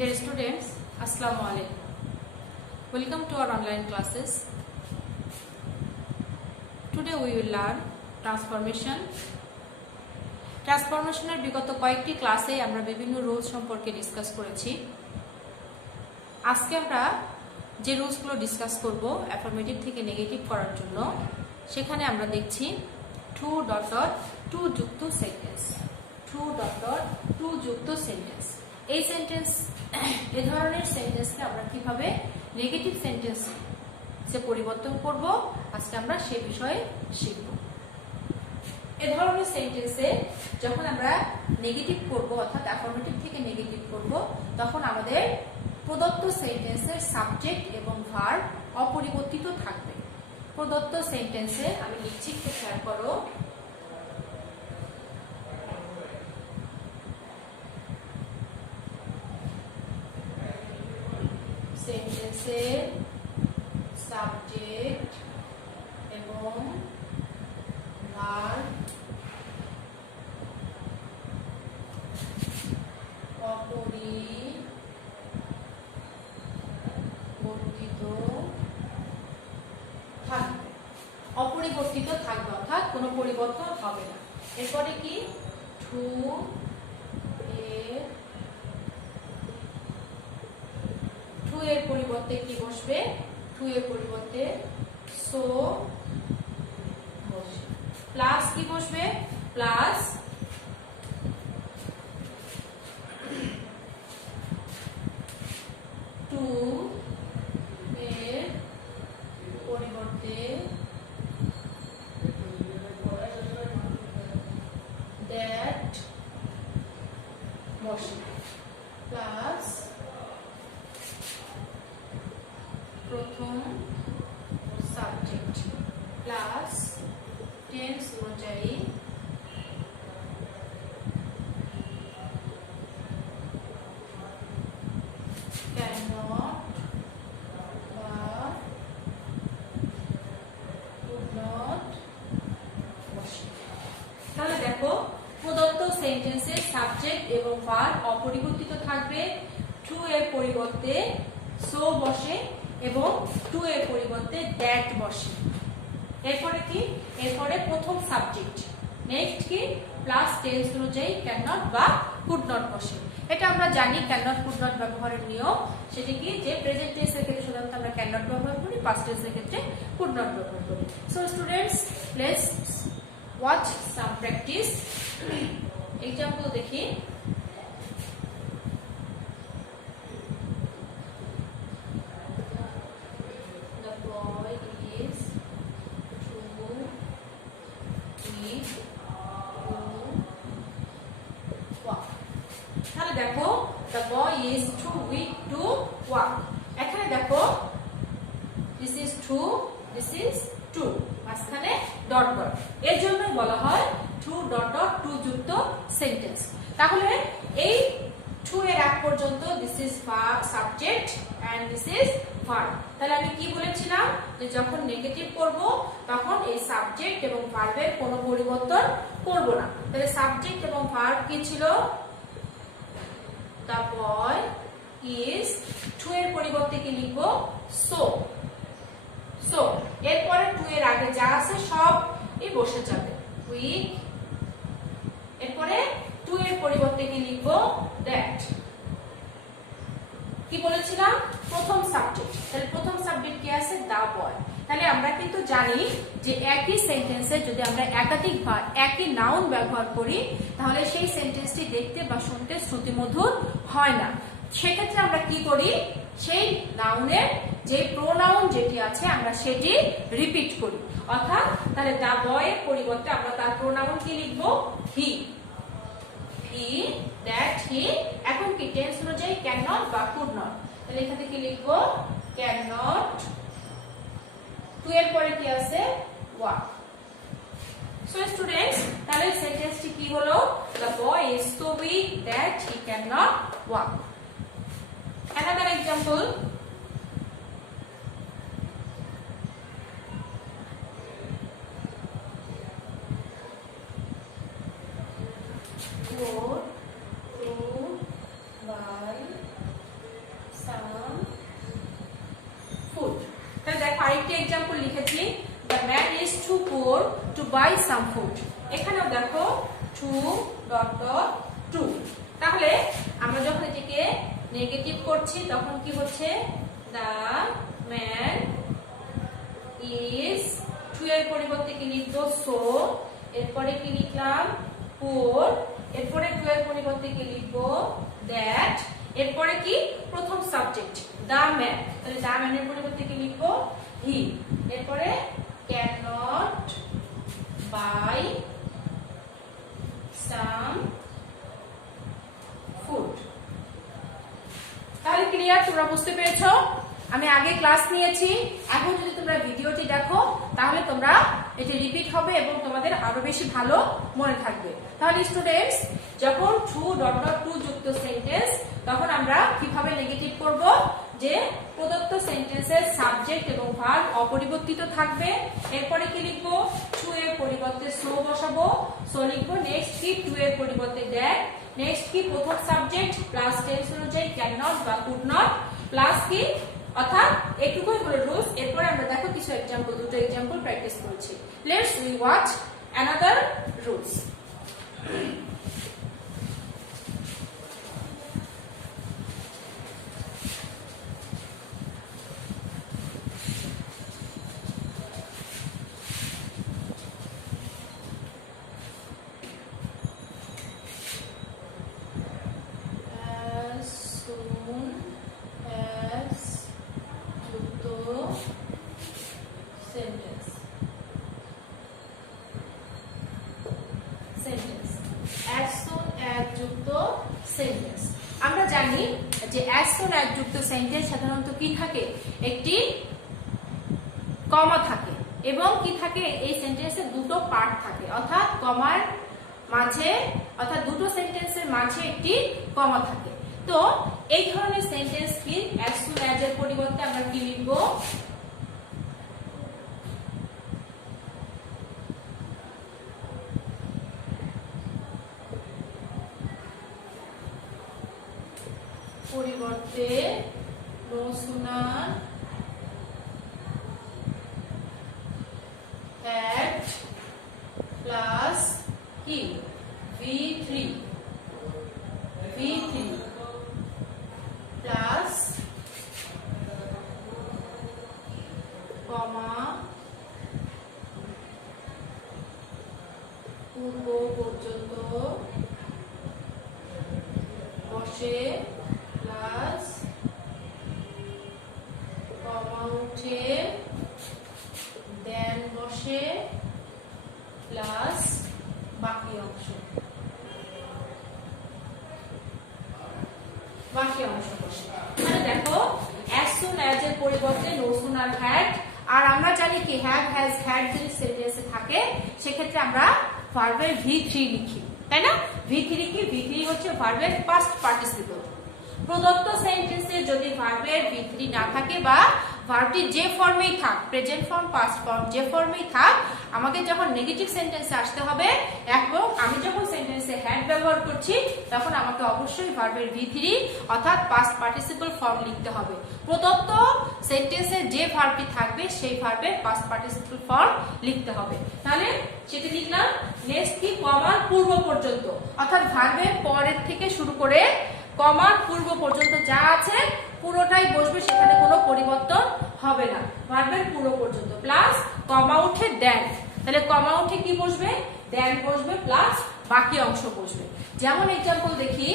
Dear students, Assalamu alaikum. Welcome to our online classes. Today we will learn transformation. ট্রান্সফরমেশনের বিগত কয়েকটি ক্লাসে আমরা বিভিন্ন রুলস সম্পর্কে ডিসকাস করেছি। আজকে আমরা যে রুলসগুলো ডিসকাস করব অ্যাফার্মেটিভ থেকে নেগেটিভ করার জন্য, সেখানে আমরা দেখছি টু যুক্ত সেন্টেন্স। টু যুক্ত সেন্টেন্স, এই সেন্টেন্স, এই ধরনের সেন্টেন্সকে আমরা কিভাবে নেগেটিভ সেন্টেন্সে পরিবর্তন করব, আজকে আমরা সে বিষয়ে শিখব। এ ধরনের সেন্টেন্সে যখন আমরা নেগেটিভ করব, অর্থাৎ অ্যাফার্মেটিভ থেকে নেগেটিভ করব, তখন আমাদের প্রদত্ত সেন্টেন্সের সাবজেক্ট এবং ভার্ব অপরিবর্তিত থাকবে। প্রদত্ত সেন্টেন্সে আমি লিখছি, একটু খেয়াল করো। সেন্টেন্সের সাবজেক্ট এবং ভার্ব অপরিবর্তিত থাকবে, অর্থাৎ কোনো পরিবর্তন হবে না। এরপরে কি টু এর পরিবর্তে কি বসবে? টু এর পরিবর্তে সো বসবে, প্লাস কি বসবে? প্লাস টু এর পরিবর্তে দ্যাট বসবে, প্লাস প্রথম সাবজেক্ট, প্লাস টেন্স অনুযায়ী তাহলে দেখো, প্রদত্ত সেন্টেন্সের সাবজেক্ট এবং ভার্ব অপরিবর্তিত থাকবে। টু এর পরিবর্তে সো বসে এবং টু এর পরিবর্তে দ্যাট বসে। এরপরে কি? এরপরে প্রথম সাবজেক্ট, নেক্সট কি? প্লাস টেন্স অনুযায়ী ক্যান নট বা কুড নট বসে। এটা আমরা জানি ক্যান নট কুড নট ব্যবহারের নিয়ম। সেটা কি? যে প্রেজেন্ট টেন্সের ক্ষেত্রে সাধারণত আমরা ক্যান নট ব্যবহার করি, পাস্ট টেন্সের ক্ষেত্রে কুড নট ব্যবহার করি। So students, let's watch some practice. Example দেখি। The boy is too weak to walk. তাহলে দেখো, the boy is too weak to walk. এখানে দেখো, this is two, this is two, মাঝখানে ডট ডট। এর জন্যই বলা হয় টু যুক্ত সেন্টেন্স। তাহলে এই টু এর আগ পর্যন্ত this is subject and this is verb. তাহলে আমি কি বলেছিলাম, যে যখন নেগেটিভ করব তখন এই সাবজেক্ট এবং ভার্বের কোনো পরিবর্তন করব না। তাহলে সাবজেক্ট এবং ভার্ব কি ছিল? দ্য বয় ইজ, টু এর পরিবর্তে কি লিখবো? সো। সো এরপরে টু এর আগে যা আছে সব বসে যাবে, উইক। এরপরে টু এর পরিবর্তে কি লিখবো? দ্যাট। কি বলেছিলাম? প্রথম সাবজেক্ট। তাহলে প্রথম সাবজেক্ট কি আছে? দা বয়। তাহলে আমরা কিন্তু জানি যে একই সেন্টেন্সে যদি আমরা একাধিক বার একই নাউন ব্যবহার করি, তাহলে সেই সেন্টেন্সটি দেখতে বা শুনতে শ্রুতিমধুর হয় না। সেক্ষেত্রে আমরা কি করি? সেই নাউনের যে প্রোনাউন যেটি আছে আমরা সেটি রিপিট করি। অর্থাৎ তাহলে দা বয়ের পরিবর্তে আমরা তার প্রোনাউন কি লিখবো? হি। হি, দ্যাট, হি। এখন কি? টেন্স অনুযায়ী ক্যান নট বা কুড নট। তাহলে এখানে কি লিখবো? Can not. টু এর পরে কি আছে? ওয়াক। সো স্টুডেন্টস, তাহলে সেন্টেন্সটি কি হলো? The boy is so weak that he can not walk. Another example. Four, two, by to poor to buy some food. এখানেও দেখো to dot dot to। তাহলে আমরা যখন এটাকে নেগেটিভ করছি তখন কি হচ্ছে, the man is, to এর পরিবর্তে কি লিখবো, so, এরপরে কি লিখলাম, poor, এরপরে to এর পরিবর্তে কি লিখবো, that, এরপরে কি প্রথম সাবজেক্ট the man, তাহলে the man এর পরিবর্তে কি লিখবো, he, এরপরে cannot buy some food। তাহলে ক্লিয়ার, তোমরা বুঝতে পেরেছো? আমি আগে ক্লাস নিয়েছি, এখন যদি তোমরা ভিডিওটি দেখো তাহলে তোমরা এটি রিপিট হবে এবং তোমাদের আরো বেশি ভালো মনে থাকবে। তাহলে স্টুডেন্টস, যখন টু ডট ডট টু যুক্ত সেন্টেন্স তখন আমরা কিভাবে নেগেটিভ করব, যে প্রদত্ত সেন্টেন্সের সাবজেক্ট এবং ভার্ব অপরিবর্তিত থাকবে। এরপরে কি লিখবো, টু এর পরিবর্তে সো বসাবো, সো লিখবো। নেক্সট কি, টু এর পরিবর্তে দ্যাট। নেক্সট কি, প্রথম সাবজেক্ট প্লাস টেন্স অনুযায়ী ক্যান নট বা কুড নট, প্লাস কি, অর্থাৎ এটুকুই হলো রুলস। এরপরে আমরা দেখো কিছু এক্সাম্পল, দুটো এক্সাম্পল প্র্যাকটিস করছি। Let's we watch another rules. আমরা জানি যে as soon as যুক্ত সেন্টেন্স সাধারণত কি থাকে, একটি কমা থাকে এবং কি থাকে, এই সেন্টেন্সে দুটো পার্ট থাকে, অর্থাৎ কমার মাঝে, অর্থাৎ দুটো সেন্টেন্সের মাঝে একটি কমা থাকে। তো এই ধরনের সেন্টেন্স কি, as soon as এর পরিবর্তে আমরা কি লিখবো, পরিবর্তে no sooner had প্লাস কি, V3 প্লাস কমা পূর্ব পর্যন্ত বসে প্লাস কমা উঠে দেন বসে প্লাস বাকি অংশ বসে। মানে দেখো as soon as এর পরিবর্তে no sooner had, আর আমরা জানি কি have has had যদি সেন্টেন্সে থাকে সেক্ষেত্রে আমরা ভার্বের V3 লিখি, তাই না? V3 কি, V3 হচ্ছে ভার্বের পাস্ট পার্টিসিপল। প্রদত্ত সেন্টেন্সে যদি ভার্বের V3 না থাকে বা ভার্বটি যে ফর্মেই থাক, প্রেজেন্ট ফর্ম, পাস্ট ফর্ম, যে ফর্মেই থাক, আমাকে যখন নেগেটিভ সেন্টেন্সে আসতে হবে এবং আমি যখন সেন্টেন্সে হ্যাড ব্যবহার করছি তখন আমাকে অবশ্যই ভার্বের V3 অর্থাৎ পাস্ট পার্টিসিপল ফর্ম লিখতে হবে। প্রদত্ত সেন্টেন্সে যে ভার্বটি থাকবে সেই ভার্বের পাস্ট পার্টিসিপল ফর্ম লিখতে হবে। তাহলে সেটা লিখলাম। নেক্সট কি, কমার পূর্ব পর্যন্ত, অর্থাৎ ভার্বের পরের থেকে শুরু করে কমার পূর্ব পর্যন্ত যা আছে পুরোটাই বসবে, সেখানে কোনো পরিবর্তন হবে না, ভার্বের পূর্ব পর্যন্ত প্লাস কমা উঠে দেন। তাহলে কমা উঠে কি বসবে, দেন বসবে প্লাস বাকি অংশ বসবে। যেমন এক্সাম্পল দেখি,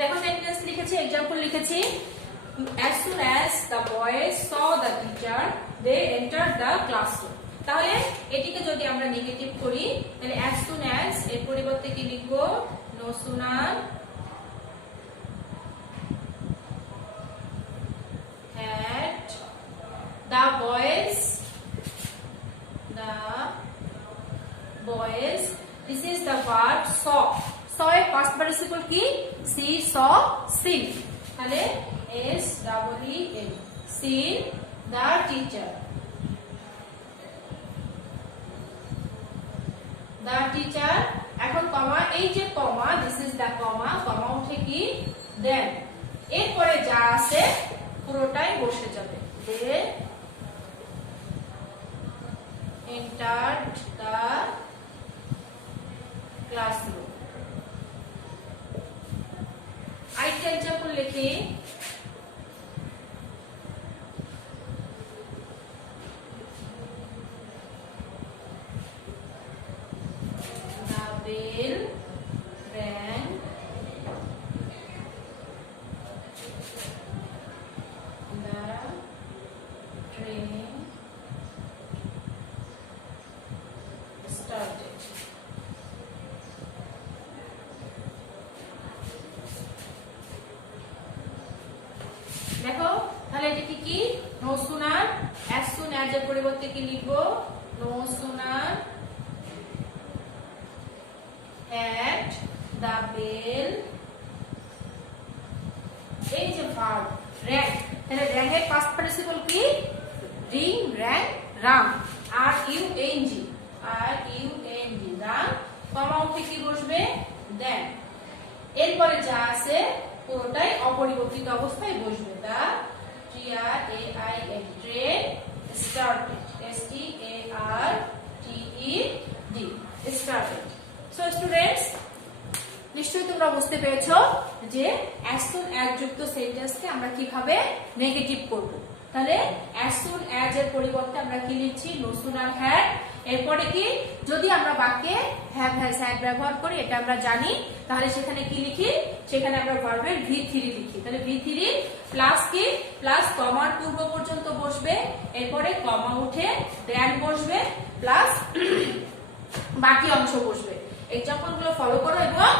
দেখো সেন্টেন্স লিখেছি, एग्जांपल লিখেছি। as soon as the boys saw the teacher they entered the classroom। তাহলে এটিকে যদি আমরা নেগেটিভ করি তাহলে as soon as এর পরিবর্তে কি লিখব, no sooner boys, this is the verb saw. saw এর past participle কি? see, saw, seen. তাহলে s double e n, seen the teacher. the teacher, এখন কমা, এই যে কমা, this is the comma, কমা উঠে কি? then. এরপরে যা আছে পুরোটাই বসে যাবে। they entered the classroom. আরেকটা एग्जांपल লিখি। the bell rang, the train started. দেখো তাহলে এটা কি? no sooner, as soon as এর পরিবর্তে কি লিখবো? no sooner at the bell, এই যে verb rang, তাহলে rang এর past participle কি? ring, rang, rang, r u n g, rang, কমা উঠে কি বসবে? then. এরপরে যা আছে পুরোটাই অপরিবর্তিত অবস্থায় বসবে। the train started, started, started. so students, নিশ্চয়ই তোমরা বুঝতে পেরেছো যে as soon as যুক্ত সেন্টেন্সকে আমরা কিভাবে নেগেটিভ করব। তাহলে as soon as এর পরিবর্তে আমরা কি লিখছি? no sooner had। এরপরে কি? যদি আমরা বাক্যে have, has, had ব্যবহার করি, এটা আমরা জানি, তাহলে সেখানে কি লিখি? সেখানে আমরা ভার্বের v3 লিখি। তাহলে v3 প্লাস কি? প্লাস কমার পূর্ব পর্যন্ত বসবে, এরপরে কমা উঠে দেন বসবে, প্লাস বাকি অংশ বসবে। এক্সাম্পল গুলো ফলো করো এবং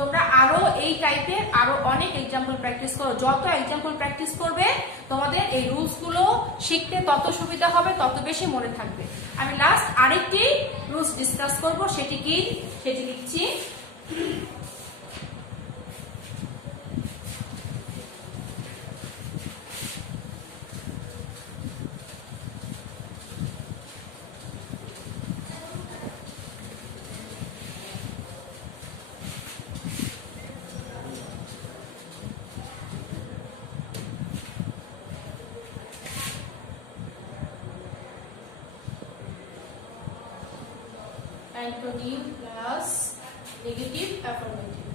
তোমরা আরো এই টাইপের আরো অনেক এক্সাম্পল প্র্যাকটিস করো। যত এক্সাম্পল প্র্যাকটিস করবে তোমাদের এই রুলস গুলো শিখতে তত সুবিধা হবে, তত বেশি মনে থাকবে। আমি লাস্ট আরেকটি রুলস ডিসকাস করব, সেটি কি? সেটি লিখছি। Antonym plus negative affirmative.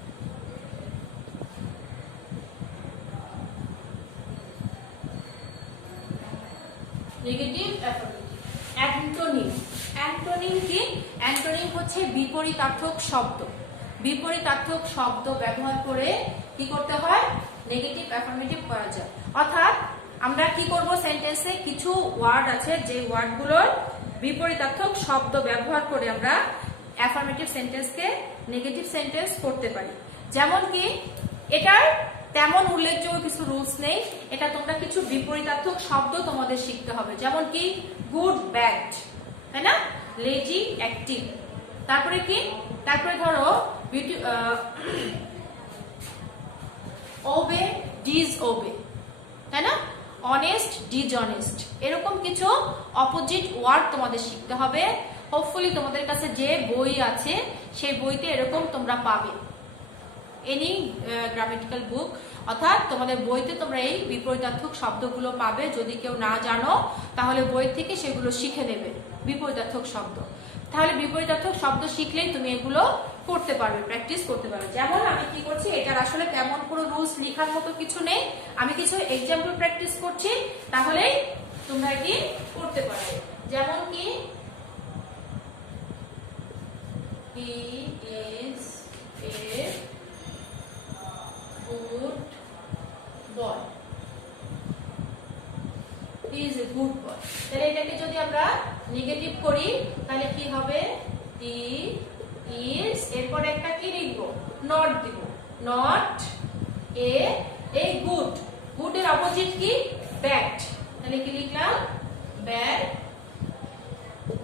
Negative affirmative. Antonym. Antonym কি? Antonym হচ্ছে বিপরীতার্থক শব্দ। বিপরীতার্থক শব্দ ব্যবহার করে কি করতে হয়? নেগেটিভ অ্যাফার্মেটিভ করা যায়। অর্থাৎ আমরা কি করব? সেন্টেন্সে কিছু ওয়ার্ড আছে, যে ওয়ার্ডগুলোর বিপরীতার্থক শব্দ ব্যবহার করে আমরা অ্যাফার্মেটিভ সেন্টেন্সকে নেগেটিভ সেন্টেন্স করতে পারি। যেমন কি? এটার তেমন উল্লেখযোগ্য কিছু রুলস নেই, এটা তোমরা কিছু বিপরীতার্থক শব্দ তোমাদের শিখতে হবে। যেমন কি? গুড, ব্যাড, তাই না? Lazy, active. তারপরে কি? তারপরে ধরো ওবে, ডিসওবে, তাই না? অনেস্ট, ডিসঅনেস্ট, এরকম কিছু অপোজিট ওয়ার্ড তোমাদের শিখতে হবে। হোপফুলি তোমাদের কাছে যে বই আছে সেই বইতে এরকম তোমরা পাবে, এনি গ্রামাটিক্যাল বুক, অর্থাৎ তোমাদের বইতে তোমরা এই বিপরীতার্থক শব্দগুলো পাবে। যদি কেউ না জানো তাহলে বই থেকে সেগুলো শিখে নেবে, বিপরীতার্থক শব্দ। তাহলে বিপরীতার্থক শব্দ শিখলেই তুমি এগুলো করতে পারবে, প্র্যাকটিস করতে পারবে। যেমন আমি কি করছি, এটার আসলে তেমন কোনো রুলস লেখার মতো কিছু নেই, আমি কিছু এক্সাম্পল প্র্যাকটিস করছি, তাহলেই তোমরা এটি করতে পারবে। যেমন কি? He is a good boy. He is a good boy. তাহলে এটাকে যদি আমরা নেগেটিভ করি তাহলে কি হবে? He is, এরপর একটা কি লিখবো? নট দিব। Not a good. গুড এর অপোজিট কি? ব্যাড। তাহলে কি লিখলাম? Bad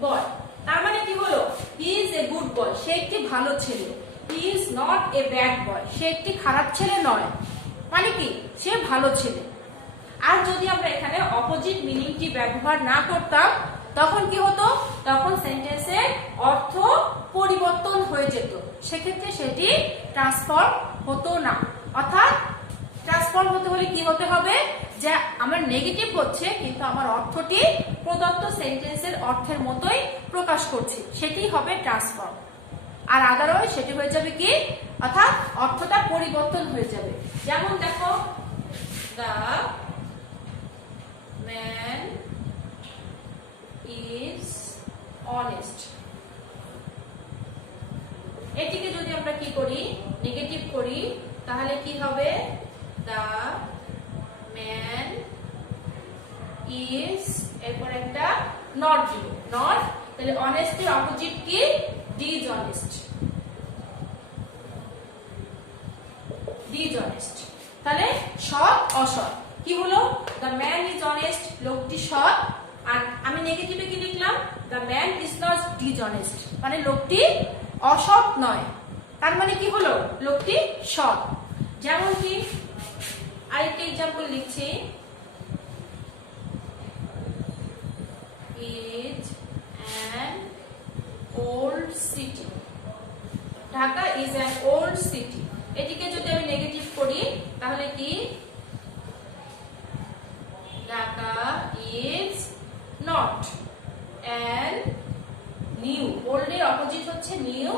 boy. তার মানে কি হলো, he is a good boy, সে একটি ভালো ছেলে। He is not a bad boy, সে একটি খারাপ ছেলে নয়। মানে কি, সে ভালো ছেলে। আর যদি আমরা এখানে অপোজিট মিনিংটি ব্যবহার না করতাম তখন কি হতো, তখন সেন্টেন্সের অর্থ পরিবর্তন হয়ে যেত, সেক্ষেত্রে সেটি ট্রান্সফর্ম হতো না। অর্থাৎ ট্রান্সফর্ম হতে হলে কি হতে হবে, যে আমার নেগেটিভ হচ্ছে কিন্তু আমার অর্থটি প্রদত্ত সেন্টেন্সের অর্থের মতোই প্রকাশ করছে, সেটি হবে ট্রান্সফর্ম। আর আদারওয়াইজ সেটি হয়ে যাবে কি, অর্থাৎ অর্থটা পরিবর্তন হয়ে যাবে। যেমন দেখো, দ্য ম্যান ইজ অনেস্ট, এটিকে যদি আমরা কি করি, নেগেটিভ করি, তাহলে কি হবে, দ্য ম্যান ইজ, এরপর একটা নট দিব, নট, তাহলে অনেস্টের অপোজিট কি, ডিসঅনেস্ট, ডিসঅনেস্ট। তাহলে সৎ অসৎ কি হলো, দ্য ম্যান ইজ অনেস্ট, লোকটি সৎ। আর আমি নেগেটিভে কি লিখলাম, the man is not dishonest, মানে লোকটি অসৎ নয়। তার মানে কি হলো, লোকটি সৎ। যেমন কি আরেকটা এক্সাম্পল লিখছি, is an old city, Dhaka is an old city, এটিকে যদি আমি নেগেটিভ করি তাহলে কি, Dhaka is not an new, old এর অপোজিট হচ্ছে নিউ,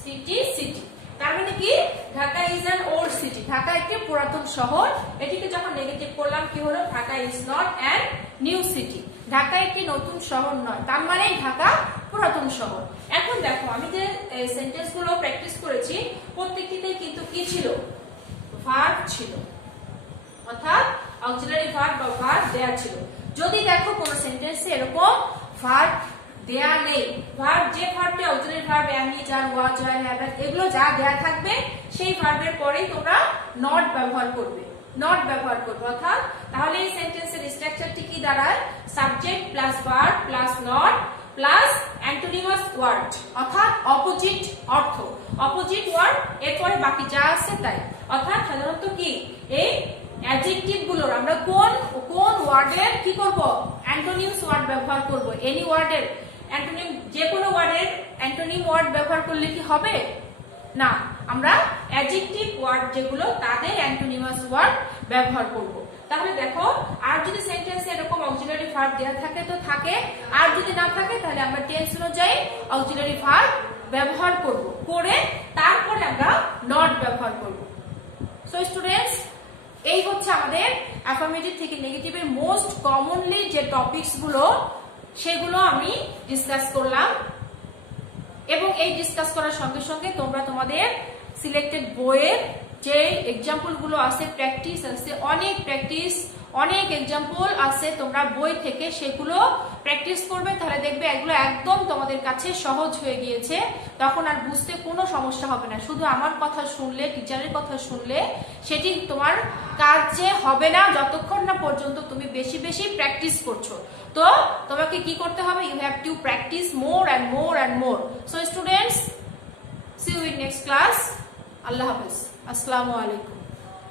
সিটি সিটি। তার মানে কি, Dhaka is an old city, Dhaka একটি পুরাতন শহর। এটিকে যখন নেগেটিভ করলাম কি হলো, Dhaka is not an new city, Dhaka একটি নতুন শহর নয়, তার মানে ঢাকা পুরাতন শহর। এখন দেখো, আমি যে সেন্টেন্স গুলো প্র্যাকটিস করেছি প্রত্যেকটিতে কিন্তু কি ছিল, ভার্ব ছিল, অর্থাৎ অক্সিলারি ভার্ব বা ভার্ব দেয়া ছিল। যদি দেখো কোন সেন্টেন্সে এরকম ভার্ব দেয়া নেই, ভার্ব, যে ভার্বটি auxiliary verb am is are was were have এগুলো যা দেয়া থাকবে সেই ভার্বের পরেই তোমরা নট ব্যবহার করবে, নট ব্যবহার করবে। অর্থাৎ তাহলে এই সেন্টেন্সের স্ট্রাকচারটি কি দাঁড়ায়, subject plus verb plus not plus antonymous word, অর্থাৎ অপোজিট অর্থ, অপোজিট ওয়ার্ড, এরপরে বাকি যা আছে তাই। অর্থাৎ সাধারণত কি, এই অ্যাডজেক্টিভ গুলোর আমরা কোন কোন ওয়ার্ডের কি করব, অ্যান্টোনিমস ওয়ার্ড ব্যবহার করব। এনি ওয়ার্ডের অ্যান্টোনিম, যে কোনো ওয়ার্ডের অ্যান্টোনিম ওয়ার্ড ব্যবহার করলে কি হবে না, আমরা অ্যাডজেক্টিভ ওয়ার্ড যেগুলো তাদের অ্যান্টোনিমাস ওয়ার্ড ব্যবহার করব। তাহলে দেখো, আর যদি সেন্টেন্সে এরকম অক্সিলারি ভার্ব দেওয়া থাকে তো থাকে, আর যদি না থাকে তাহলে আমরা টেন্স অনুযায়ী অক্সিলারি ভার্ব ব্যবহার করব, করে তারপরে আমরা নট ব্যবহার করব। সো স্টুডেন্টস, এই হচ্ছে আমাদের অ্যাফার্মেটিভ থেকে নেগেটিভের মোস্ট কমনলি যে টপিকস গুলো সেগুলো আমি ডিসকাস করলাম। এবং এই ডিসকাস করার সঙ্গে সঙ্গে তোমরা তোমাদের সিলেক্টেড বইয়ের যে এক্সাম্পল গুলো আছে, প্র্যাকটিস আছে, অনেক প্র্যাকটিস, অনেক এক্সাম্পল আছে, তোমরা বই থেকে সেগুলো প্র্যাকটিস করবে, তাহলে দেখবে এগুলো একদম তোমাদের কাছে সহজ হয়ে গিয়েছে, তখন আর বুঝতে কোনো সমস্যা হবে না। শুধু আমার কথা শুনলে, টিচারের কথা শুনলে সেটি তোমার কাজে হবে না যতক্ষণ না পর্যন্ত তুমি বেশি বেশি প্র্যাকটিস করছো। তো তোমাকে কি করতে হবে, you have to practice more and more and more. So students, see you in next class. আল্লাহ হাফেজ, আসসালামু আলাইকুম।